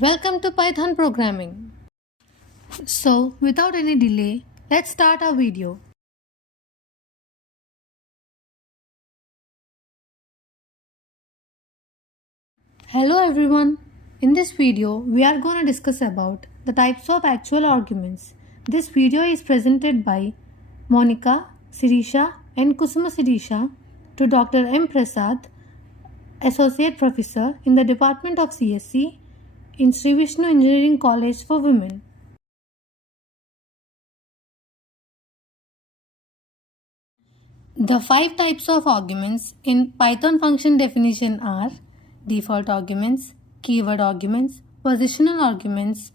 Welcome to Python programming. So, without any delay, let's start our video. Hello everyone. In this video, we are going to discuss about the types of actual arguments. This video is presented by Monica, Sirisha and Kusuma Sirisha to Dr. M. Prasad, Associate Professor in the Department of CSE in Sri Vishnu Engineering College for Women. The 5 types of arguments in Python function definition are default arguments, keyword arguments, positional arguments,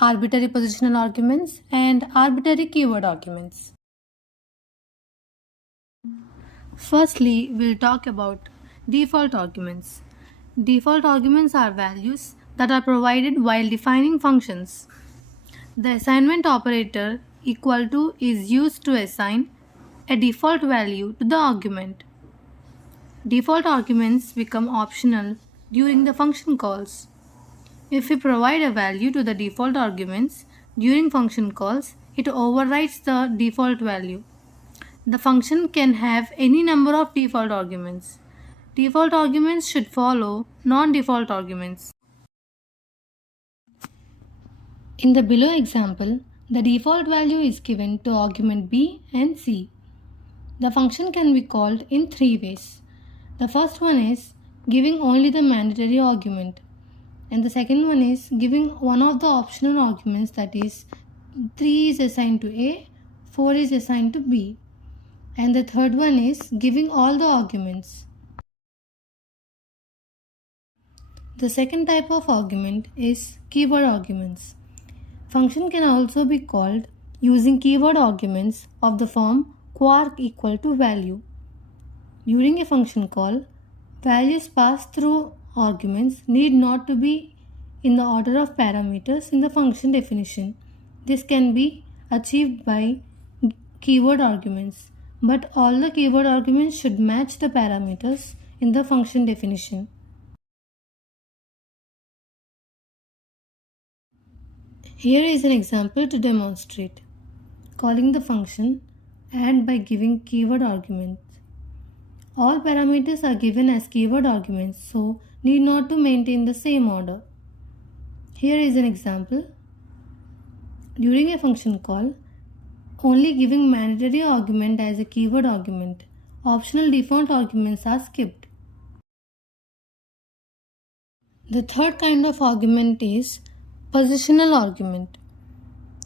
arbitrary positional arguments, and arbitrary keyword arguments. Firstly, we'll talk about default arguments. Default arguments are values that are provided while defining functions. The assignment operator equal to is used to assign a default value to the argument. Default arguments become optional during the function calls. If we provide a value to the default arguments during function calls, it overrides the default value. The function can have any number of default arguments. Default arguments should follow non-default arguments. In the below example, the default value is given to argument b and c. The function can be called in 3 ways. The first one is giving only the mandatory argument, and the second one is giving one of the optional arguments, that is 3 is assigned to a, 4 is assigned to b, and the third one is giving all the arguments. The second type of argument is keyword arguments. Function can also be called using keyword arguments of the form quark equal to value. During a function call, values passed through arguments need not to be in the order of parameters in the function definition. This can be achieved by keyword arguments, but all the keyword arguments should match the parameters in the function definition. Here is an example to demonstrate. Calling the function add by giving keyword arguments. All parameters are given as keyword arguments, so need not to maintain the same order. Here is an example. During a function call, only giving mandatory argument as a keyword argument. Optional default arguments are skipped. The third kind of argument is positional argument.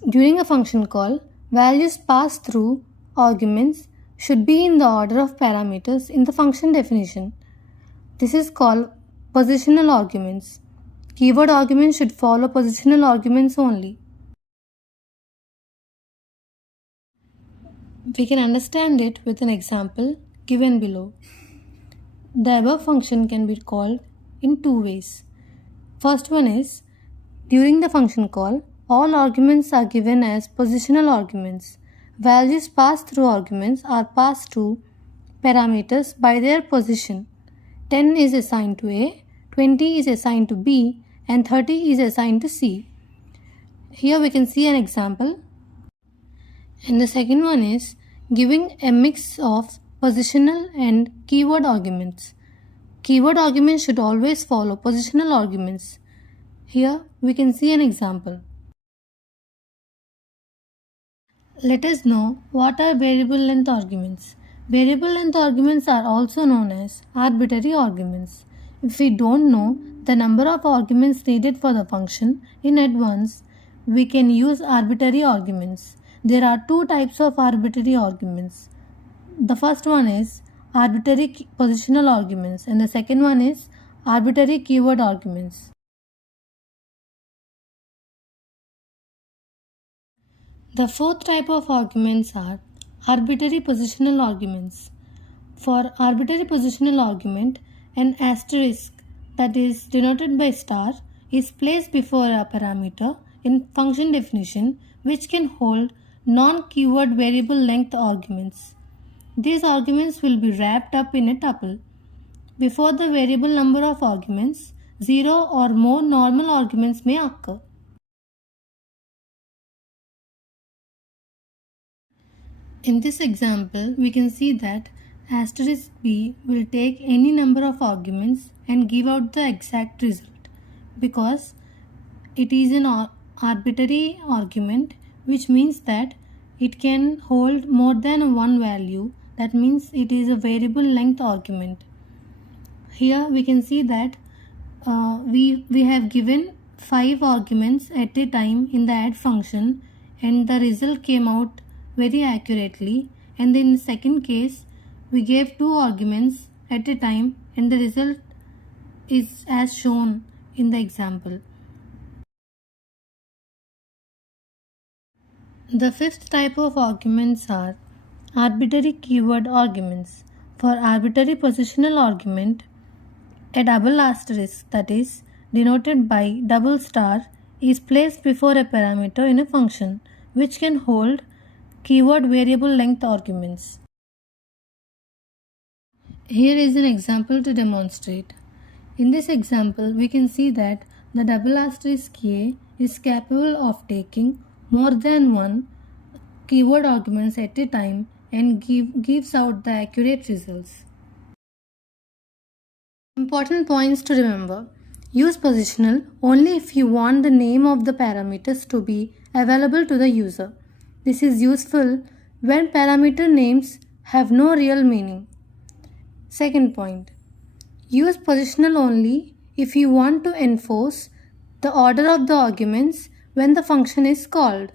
During a function call, values passed through arguments should be in the order of parameters in the function definition. This is called positional arguments. Keyword arguments should follow positional arguments only. We can understand it with an example given below. The above function can be called in 2 ways. First one is, during the function call, all arguments are given as positional arguments. Values passed through arguments are passed to parameters by their position. 10 is assigned to A, 20 is assigned to B, and 30 is assigned to C. Here we can see an example. And the second one is giving a mix of positional and keyword arguments. Keyword arguments should always follow positional arguments. Here we can see an example. Let us know what are variable length arguments. Variable length arguments are also known as arbitrary arguments. If we don't know the number of arguments needed for the function in advance, we can use arbitrary arguments. There are 2 types of arbitrary arguments. The first one is arbitrary positional arguments, and the second one is arbitrary keyword arguments. The fourth type of arguments are arbitrary positional arguments. For arbitrary positional argument, an asterisk, that is denoted by star, is placed before a parameter in function definition which can hold non-keyword variable length arguments. These arguments will be wrapped up in a tuple. Before the variable number of arguments, 0 or more normal arguments may occur. In this example, we can see that asterisk B will take any number of arguments and give out the exact result because it is an arbitrary argument, which means that it can hold more than one value. That means it is a variable length argument. Here we can see that we have given 5 arguments at a time in the add function and the result came out very accurately, and in the second case we gave 2 arguments at a time and the result is as shown in the example. The fifth type of arguments are arbitrary keyword arguments. For arbitrary positional argument, a double asterisk, that is denoted by double star, is placed before a parameter in a function which can hold keyword variable length arguments. Here is an example to demonstrate. In this example, we can see that the double asterisk A is capable of taking more than one keyword arguments at a time and gives out the accurate results. Important points to remember. Use positional only if you want the name of the parameters to be available to the user. This is useful when parameter names have no real meaning. Second point. Use positional only if you want to enforce the order of the arguments when the function is called.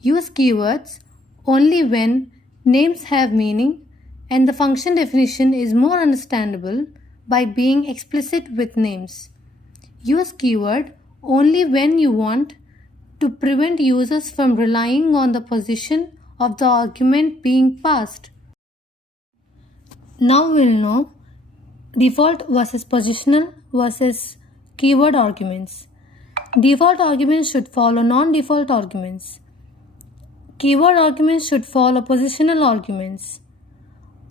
Use keywords only when names have meaning and the function definition is more understandable by being explicit with names. Use keyword only when you want to prevent users from relying on the position of the argument being passed. Now we'll know default versus positional versus keyword arguments. Default arguments should follow non-default arguments. Keyword arguments should follow positional arguments.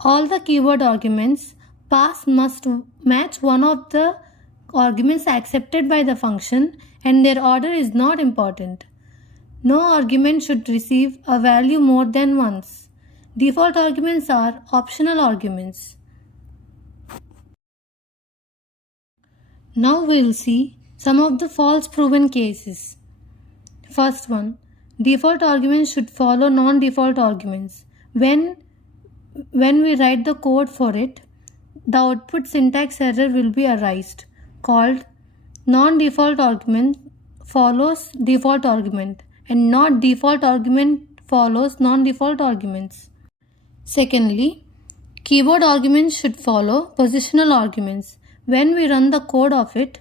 All the keyword arguments passed must match one of the arguments accepted by the function and their order is not important. No argument should receive a value more than once. Default arguments are optional arguments. Now we will see some of the false proven cases. First one, default arguments should follow non-default arguments. When we write the code for it, the output syntax error will be arised, called non-default argument follows default argument and not default argument follows non-default arguments. Secondly, keyword arguments should follow positional arguments. When we run the code of it,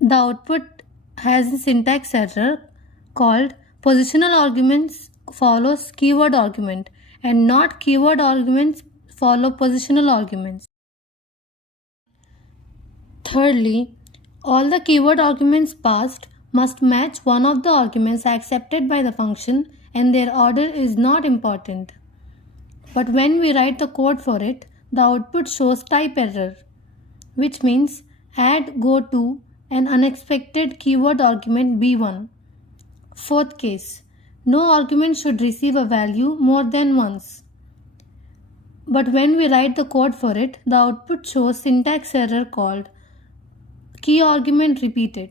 the output has a syntax error called positional arguments follows keyword argument and not keyword arguments follow positional arguments. Thirdly, all the keyword arguments passed must match one of the arguments accepted by the function and their order is not important. But when we write the code for it, the output shows type error, which means add go to an unexpected keyword argument B1. Fourth case, no argument should receive a value more than once. But when we write the code for it, the output shows syntax error called key argument repeated.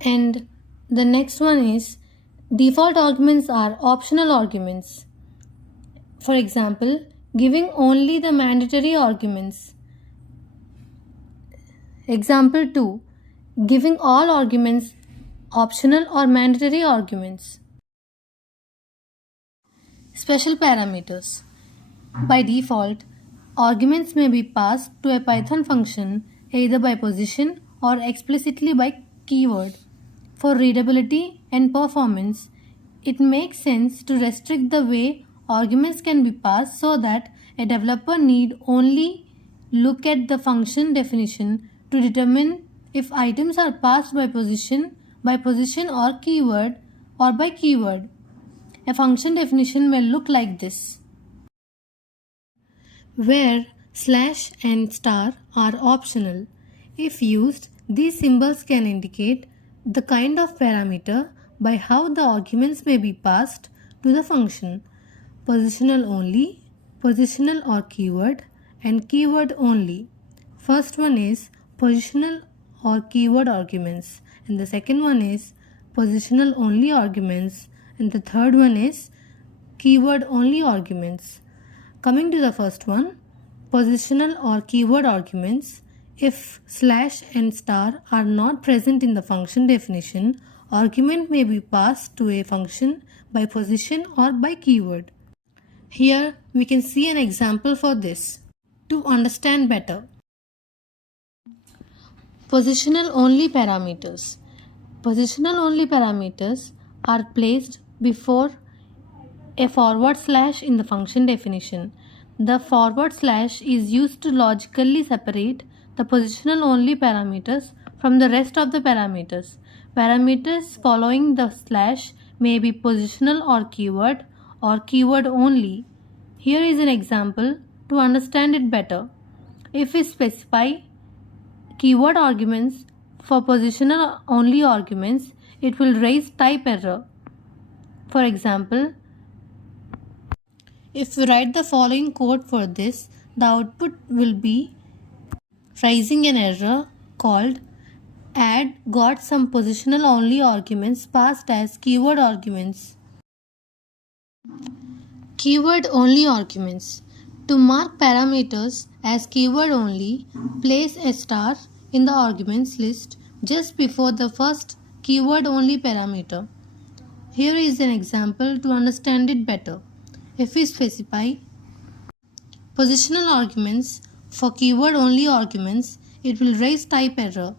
And the next one is default arguments are optional arguments. For example, giving only the mandatory arguments. Example 2. Giving all arguments optional or mandatory arguments. Special parameters. By default, arguments may be passed to a Python function either by position or explicitly by keyword. For readability and performance, it makes sense to restrict the way arguments can be passed so that a developer need only look at the function definition to determine if items are passed by position or keyword or by keyword. A function definition may look like this, where Slash and star are optional. If used, these symbols can indicate the kind of parameter by how the arguments may be passed to the function. Positional only, positional or keyword, and keyword only. First one is positional or keyword arguments, and the second one is positional only arguments, and the third one is keyword only arguments. Coming to the first one, positional or keyword arguments. If slash and star are not present in the function definition, argument may be passed to a function by position or by keyword. Here we can see an example for this. To understand better, positional only parameters. Positional only parameters are placed before a forward slash in the function definition. The forward slash is used to logically separate the positional only parameters from the rest of the parameters. Parameters following the slash may be positional or keyword only. Here is an example to understand it better. If we specify keyword arguments for positional only arguments, it will raise type error. For example, if we write the following code for this, the output will be raising an error called add got some positional only arguments passed as keyword arguments. Keyword only arguments. To mark parameters as keyword only, place a star in the arguments list just before the first keyword only parameter. Here is an example to understand it better. If we specify positional arguments for keyword only arguments, it will raise type error.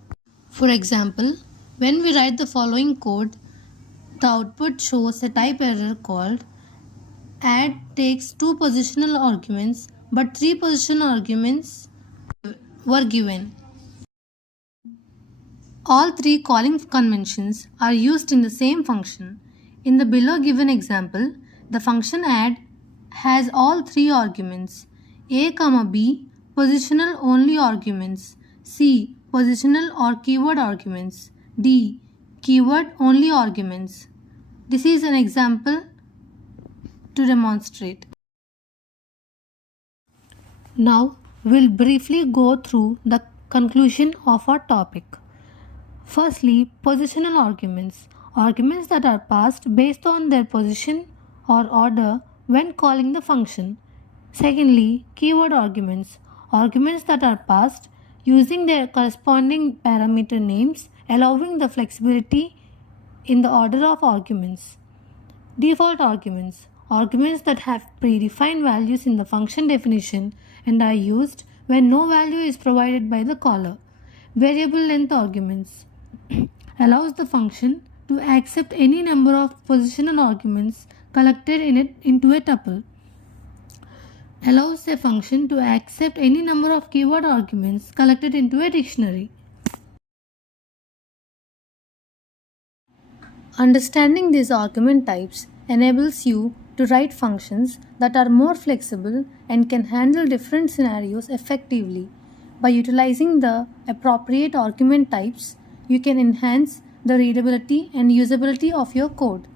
For example, when we write the following code, the output shows a type error called add takes 2 positional arguments but 3 position arguments were given. All 3 calling conventions are used in the same function. In the below given example, the function add has all 3 arguments: a, b positional only arguments, c positional or keyword arguments, d keyword only arguments. This is an example to demonstrate. Now we'll briefly go through the conclusion of our topic. Firstly, positional arguments. Arguments that are passed based on their position or order when calling the function. Secondly, keyword arguments. Arguments that are passed using their corresponding parameter names, allowing the flexibility in the order of arguments. Default arguments. Arguments that have predefined values in the function definition and are used when no value is provided by the caller. Variable length arguments allows the function to accept any number of positional arguments collected into a tuple. Allows a function to accept any number of keyword arguments collected into a dictionary. Understanding these argument types enables you to write functions that are more flexible and can handle different scenarios effectively. By utilizing the appropriate argument types, you can enhance the readability and usability of your code.